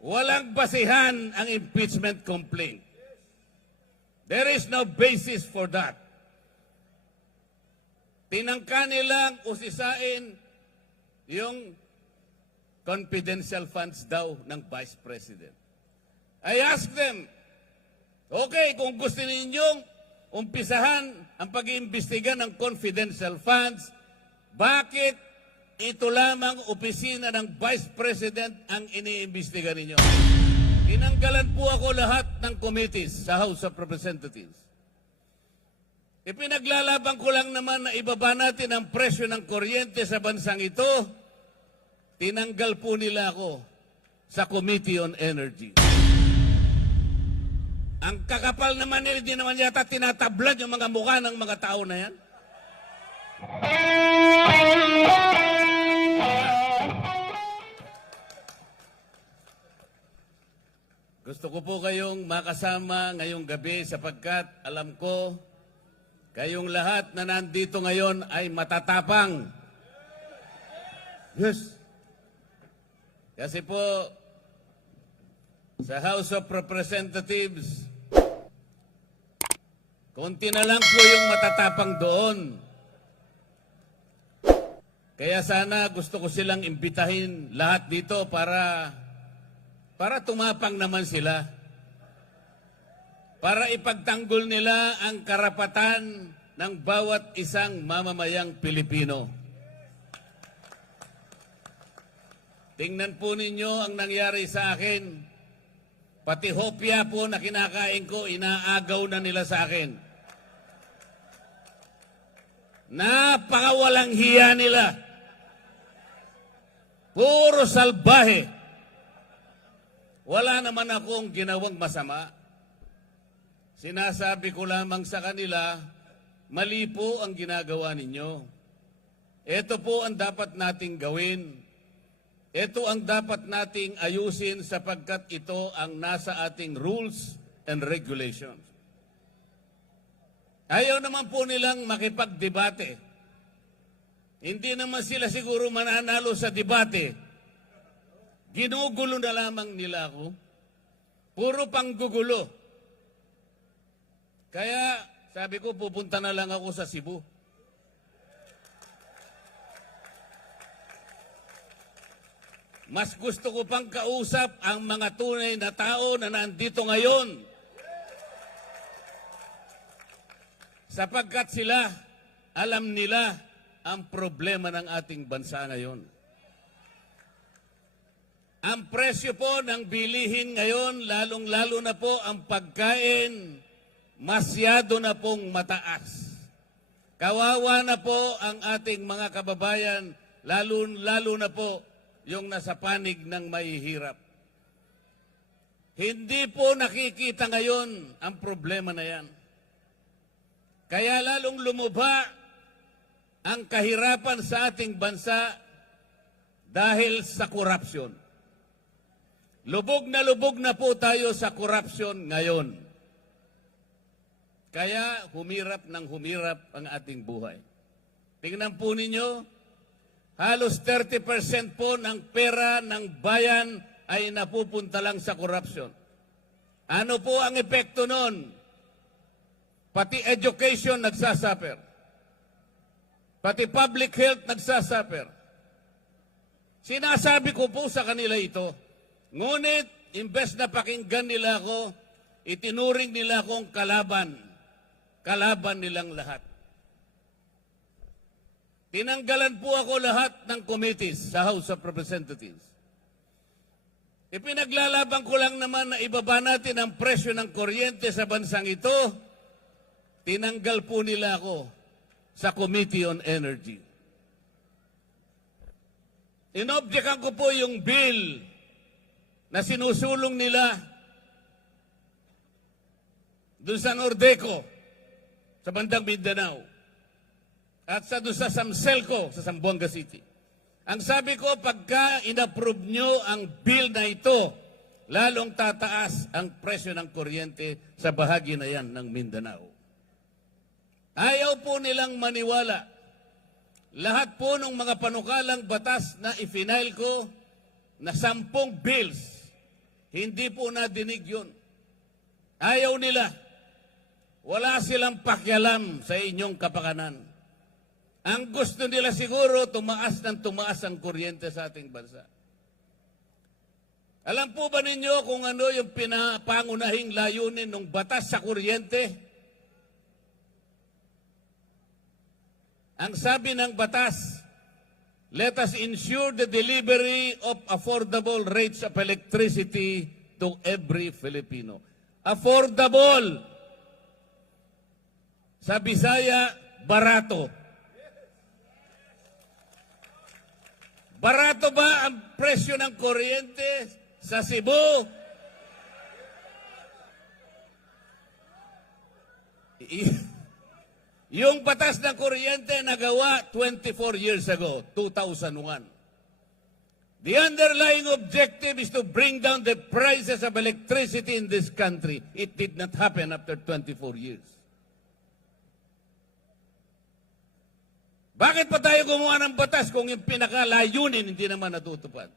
walang basihan ang impeachment complaint. There is no basis for that. Tinangka nilang usisain yung confidential funds daw ng Vice President. I asked them, okay, kung gusto ninyong umpisahan ang pag-iimbestiga ng confidential funds, bakit ito lamang opisina ng Vice President ang iniimbestiga ninyo? Tinanggalan po ako lahat ng committees sa House of Representatives. Ipinaglalaban ko lang naman na ibaba natin ang presyo ng kuryente sa bansang ito. Tinanggal po nila ako sa Committee on Energy. Ang kakapal naman nila, di naman yata tinatablad yung mga mukha ng mga tao na yan. Gusto ko po kayong makasama ngayong gabi sapagkat alam ko kayong lahat na nandito ngayon ay matatapang. Yes. Kasi po sa House of Representatives, konti na lang po yung matatapang doon. Kaya sana gusto ko silang imbitahin lahat dito para tumapang naman sila. Para ipagtanggol nila ang karapatan ng bawat isang mamamayang Pilipino. Tingnan po ninyo ang nangyari sa akin. Pati hopya po na kinakain ko, inaagaw na nila sa akin. Napakawalang hiya nila. Puro salbahe. Wala naman akong ginawang masama. Sinasabi ko lamang sa kanila, mali po ang ginagawa ninyo. Ito po ang dapat nating gawin. Ito ang dapat nating ayusin sapagkat ito ang nasa ating rules and regulations. Ayaw naman po nilang makipagdebate. Hindi naman sila siguro mananalo sa debate. Ginugulo na lamang nila ako. Puro panggugulo. Kaya sabi ko, pupunta na lang ako sa Cebu. Mas gusto ko pang kausap ang mga tunay na tao na nandito ngayon. Sapagkat sila, alam nila ang problema ng ating bansa ngayon. Ang presyo po ng bilihin ngayon, lalong-lalo na po ang pagkain, masyado na pong mataas. Kawawa na po ang ating mga kababayan, lalo na po yung nasa panig ng mahihirap. Hindi po nakikita ngayon ang problema na yan. Kaya lalong lumuba ang kahirapan sa ating bansa dahil sa korupsyon. Lubog na po tayo sa korupsyon ngayon. Kaya humirap ng humirap ang ating buhay. Tingnan po ninyo, halos 30% po ng pera ng bayan ay napupunta lang sa korupsyon. Ano po ang epekto nun? Pati education nagsasuffer. Pati public health nagsasuffer. Sinasabi ko po sa kanila ito, ngunit imbes na pakinggan nila ako, itinuring nila akong kalaban. Kalaban nilang lahat. Tinanggalan po ako lahat ng committees sa House of Representatives. Ipinaglalaban ko lang naman na ibaba natin ang presyo ng kuryente sa bansang ito. Tinanggal po nila ako sa Committee on Energy. Inobjekan ko po yung bill na sinusulong nila doon sa Nordeco, sa bandang Mindanao, at sa doon sa Samselco, sa Zamboanga City. Ang sabi ko, pagka inapprove nyo ang bill na ito, lalong tataas ang presyo ng kuryente sa bahagi na yan ng Mindanao. Ayaw po nilang maniwala. Lahat po ng mga panukalang batas na i-file ko na 10 bills, Hindi po nadinig yun. Ayaw nila. Wala silang pakialam sa inyong kapakanan. Ang gusto nila siguro, tumaas ng tumaas ang kuryente sa ating bansa. Alam po ba ninyo kung ano yung pinapangunahing layunin ng batas sa kuryente? Ang sabi ng batas, let us ensure the delivery of affordable rates of electricity to every Filipino. Affordable. Sa Bisaya, barato. Barato ba ang presyo ng kuryente sa Cebu? Yung batas ng kuryente nagawa 24 years ago, 2001. The underlying objective is to bring down the prices of electricity in this country. It did not happen after 24 years. Bakit pa tayo gumawa ng batas kung yung pinakalayunin hindi naman natutupad?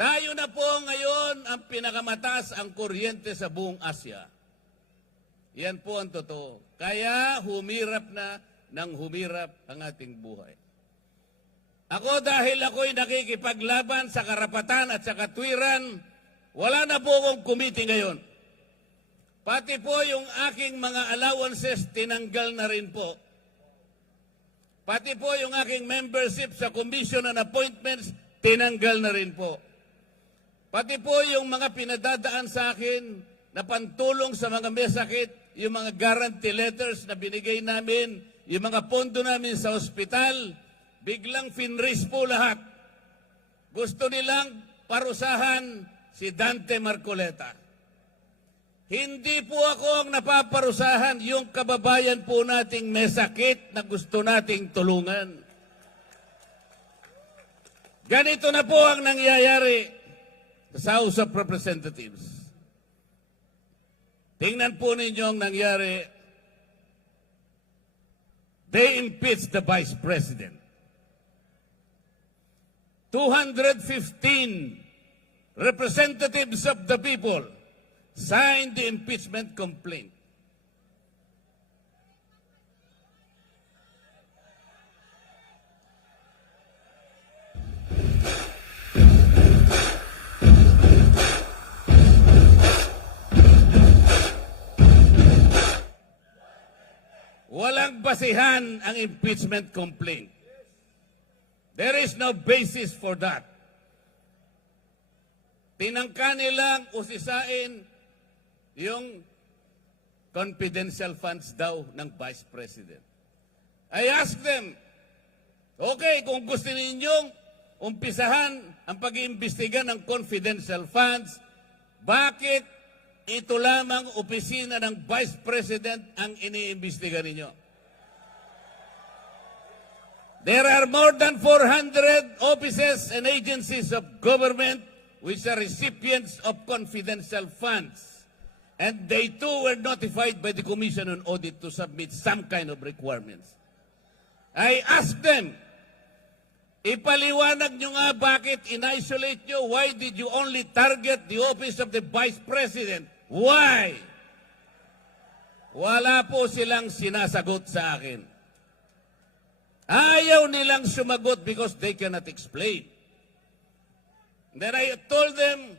Tayo na po ngayon ang pinakamataas ang kuryente sa buong Asia. Yan po ang totoo. Kaya humirap na ng humirap ang ating buhay. Ako dahil ako'y nakikipaglaban sa karapatan at sa katwiran, wala na po akong committee ngayon. Pati po yung aking mga allowances tinanggal na rin po. Pati po yung aking membership sa Commission on Appointments, tinanggal na rin po. Pati po yung mga pinadadaan sa akin na pantulong sa mga may sakit, yung mga guarantee letters na binigay namin, yung mga pondo namin sa ospital, biglang finraise po lahat. Gusto nilang parusahan si Dante Marcoleta. Hindi po ako ang napaparusahan, yung kababayan po nating may sakit na gusto nating tulungan. Ganito na po ang nangyayari sa House of Representatives. Tingnan po ninyo ang nangyari. They impeached the Vice President. 215 representatives of the people signed the impeachment complaint. Walang basihan ang impeachment complaint. There is no basis for that. Tinangka nilang usisain yung confidential funds daw ng Vice President. I asked them, okay, kung gusto ninyong umpisahan ang pag-iimbestiga ng confidential funds, bakit ito lamang opisina ng Vice President ang iniimbestiga ninyo? There are more than 400 offices and agencies of government which are recipients of confidential funds. And they too were notified by the Commission on Audit to submit some kind of requirements. I asked them, ipaliwanag nyo nga bakit in-isolate nyo? Why did you only target the office of the Vice President? Why? Wala po silang sinasagot sa akin. Ayaw nilang sumagot because they cannot explain. Then I told them,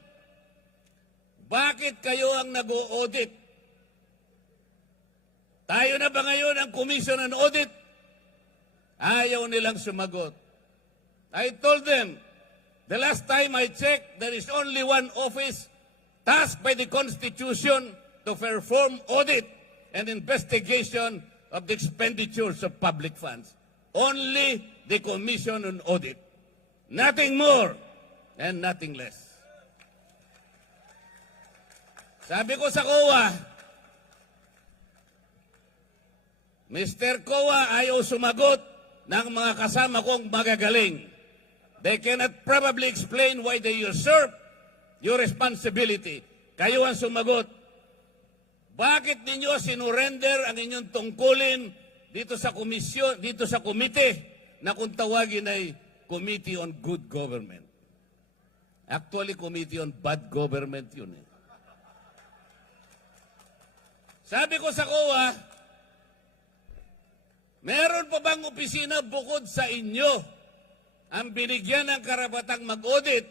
bakit kayo ang nag-o-audit? Tayo na ba ngayon ang Commission on Audit? Ayaw nilang sumagot. I told them, the last time I checked, there is only one office tasked by the Constitution to perform audit and investigation of the expenditures of public funds. Only the Commission on Audit. Nothing more and nothing less. Sabi ko sa COA, Mr. COA, ayaw sumagot ng mga kasama kong magagaling. They cannot probably explain why they usurp your responsibility. Kayo ang sumagot. Bakit ninyo sinurrender ang inyong tungkulin dito sa komisyon, dito sa komite na kung tawagin ay Committee on Good Government? Actually, Committee on Bad Government yun eh. Sabi ko sa COA, meron pa bang opisina bukod sa inyo ang binigyan ng karapatang mag-audit?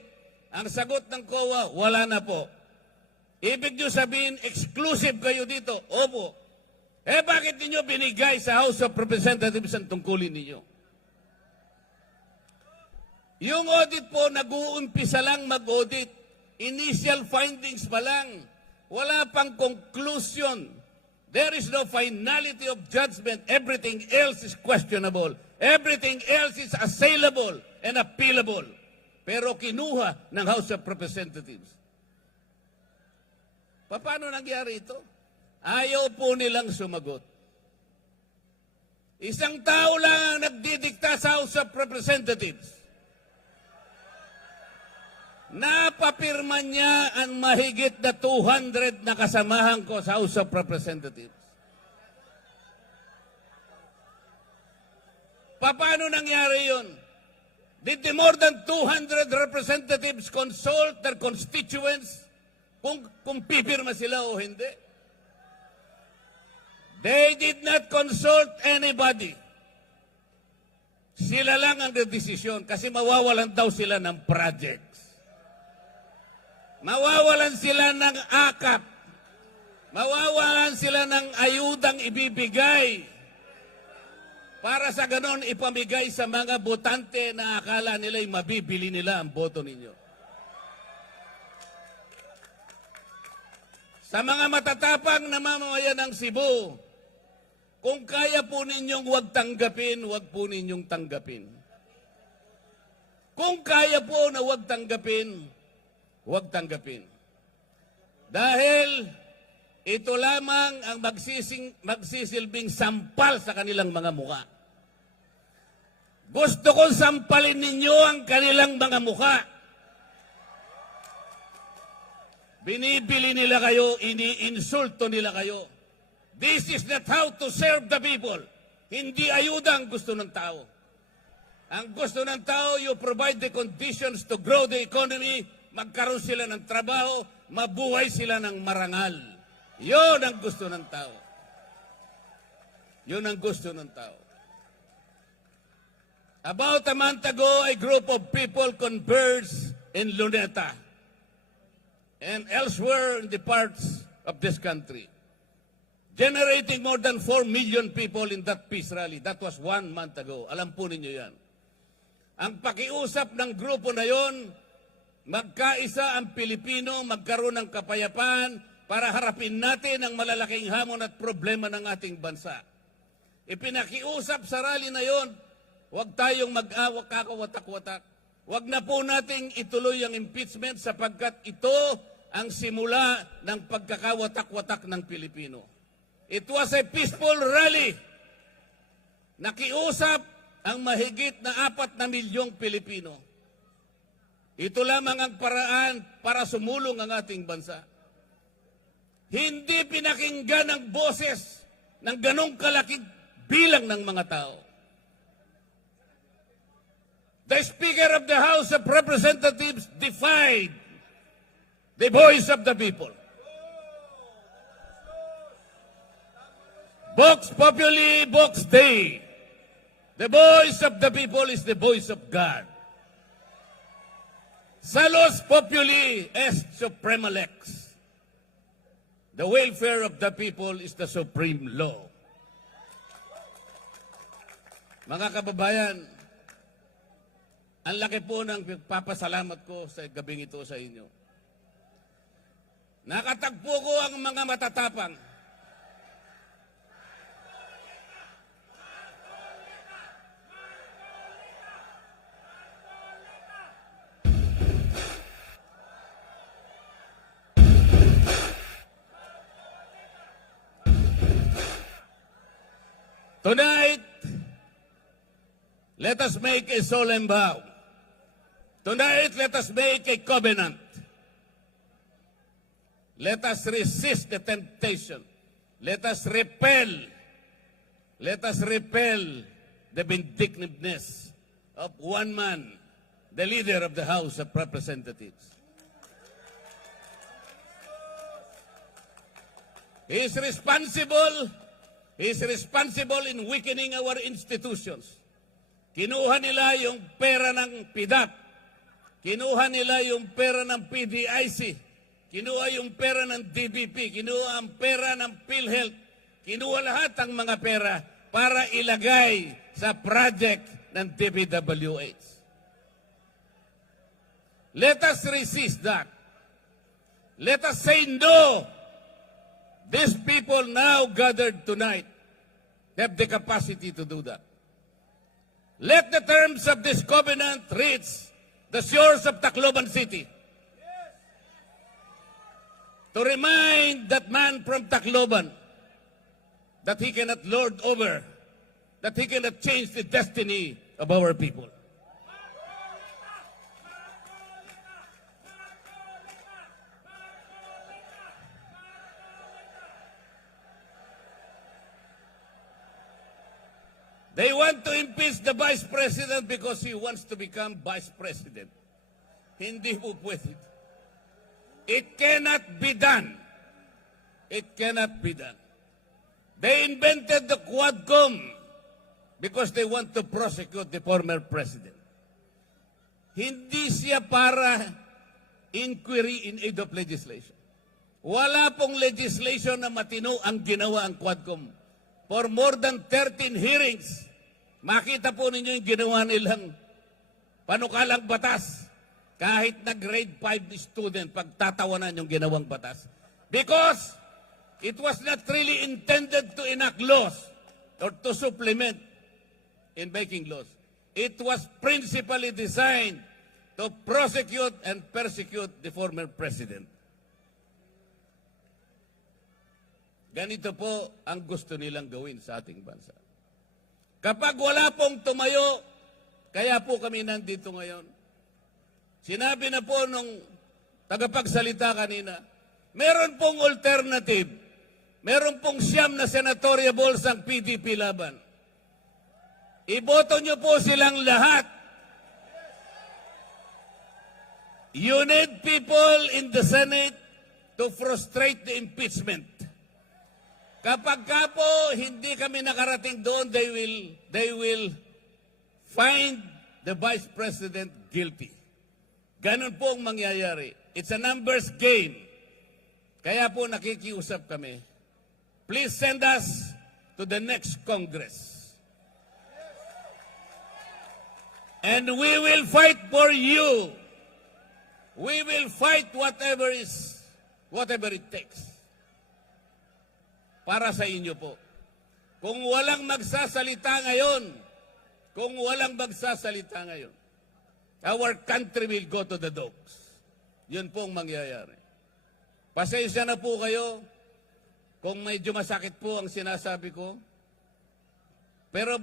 Ang sagot ng COA, wala na po. Ibig nyo sabihin, exclusive kayo dito? Opo. Eh bakit ninyo binigay sa House of Representatives ang tungkulin ninyo? Yung audit po, nag-uumpisa lang mag-audit. Initial findings pa lang. Wala pang conclusion. There is no finality of judgment. Everything else is questionable. Everything else is assailable and appealable. Pero kinuha ng House of Representatives. Paano nangyari ito? Ayaw po nilang sumagot. Isang tao lang ang nagdidikta sa House of Representatives. Napapirma niya ang mahigit na 200 na kasamahan ko sa House of Representatives. Paano nangyari yun? Did the more than 200 representatives consult their constituents kung pipirma sila o hindi? They did not consult anybody. Sila lang ang desisyon kasi mawawalan daw sila ng projects. Mawawalan sila ng akap. Mawawalan sila ng ayudang ibibigay para sa ganon ipamigay sa mga botante na akala nila'y mabibili nila ang boto ninyo. Sa mga matatapang na mamamayan ng Cebu, kung kaya po ninyong huwag tanggapin, huwag po ninyong tanggapin. Kung kaya po na huwag tanggapin, huwag tanggapin. Dahil ito lamang ang magsisilbing sampal sa kanilang mga mukha. Gusto kong sampalin ninyo ang kanilang mga mukha. Binibili nila kayo, iniinsulto nila kayo. This is not how to serve the people. Hindi ayuda ang gusto ng tao. Ang gusto ng tao, you provide the conditions to grow the economy, magkaroon sila ng trabaho, mabuhay sila ng marangal. Yun ang gusto ng tao. Yun ang gusto ng tao. About a month ago, a group of people converged in Luneta and elsewhere in the parts of this country, generating more than 4 million people in that peace rally. That was 1 month ago. Alam po ninyo yan. Ang pakiusap ng grupo na yon, magkaisa ang Pilipino, magkaroon ng kapayapaan para harapin natin ang malalaking hamon at problema ng ating bansa. Ipinakiusap sa rally na yon, huwag tayong mag-awak kakawatak-watak. Huwag na po nating ituloy ang impeachment sapagkat ito ang simula ng pagkakawatak-watak ng Pilipino. It was a peaceful rally. Nakiusap ang mahigit na 4 na milyong Pilipino. Ito lamang ang paraan para sumulong ang ating bansa. Hindi pinakinggan ang boses ng ganong kalaking bilang ng mga tao. The Speaker of the House of Representatives defied the voice of the people. Vox Populi, Vox Dei. The voice of the people is the voice of God. Salus Populi est suprema lex. The welfare of the people is the supreme law. Mga kababayan, ang laki po ng papasalamat ko sa gabing ito sa inyo. Nakatagpo ko ang mga matatapang. Tonight, let us make a solemn vow. Tonight, let us make a covenant. Let us resist the temptation. Let us repel the vindictiveness of one man, the leader of the House of Representatives. He is responsible in weakening our institutions. Kinuha nila yung pera ng PDAP. Kinuha nila yung pera ng PDIC. Kinuha yung pera ng DBP. Kinuha ang pera ng PhilHealth. Kinuha lahat ang mga pera para ilagay sa project ng DPWH. Let us resist that. Let us say no. These people now gathered tonight have the capacity to do that. Let the terms of this covenant reach the shores of Tacloban City. To remind that man from Tacloban that he cannot lord over, that he cannot change the destiny of our people. They want to impeach the Vice President because he wants to become Vice President. Hindi po pwede. It cannot be done. It cannot be done. They invented the Quadcom because they want to prosecute the former president. Hindi siya para inquiry in aid of legislation. Wala pong legislation na matino ang ginawa ang Quadcom. For more than 13 hearings, makita po ninyo yung ginawa nilang panukalang batas. Kahit na grade 5 student, pagtatawanan yung ginawang batas. Because it was not really intended to enact laws or to supplement in making laws. It was principally designed to prosecute and persecute the former president. Ganito po ang gusto nilang gawin sa ating bansa. Kapag wala pong tumayo, kaya po kami nandito ngayon. Sinabi na po nung tagapagsalita kanina, meron pong alternative. Meron pong 9 na senatorial balls ang PDP laban. Iboto nyo po silang lahat. You need people in the Senate to frustrate the impeachment. Kapag ka po hindi kami nakarating doon, they will find the Vice President guilty. Ganon po ang mangyayari. It's a numbers game. Kaya po nakikiusap kami. Please send us to the next Congress. And we will fight for you. We will fight whatever it takes. Para sa inyo po. Kung walang magsasalita ngayon, our country will go to the dogs. Yun pong mangyayari. Pasensya na po kayo kung medyo masakit po ang sinasabi ko. Pero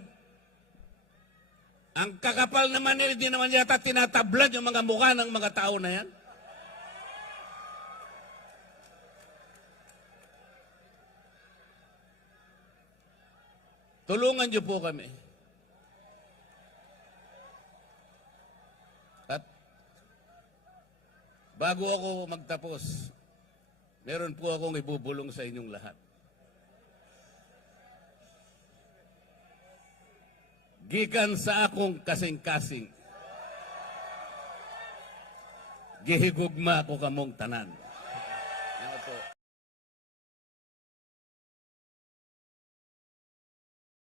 ang kakapal naman nila, di naman yata tinatablan yung mga mukha ng mga tao na yan. Tulungan niyo po kami. At bago ako magtapos, meron po akong ibubulong sa inyong lahat. Gikan sa akong kasing-kasing, gihigugma ko kamong tanan.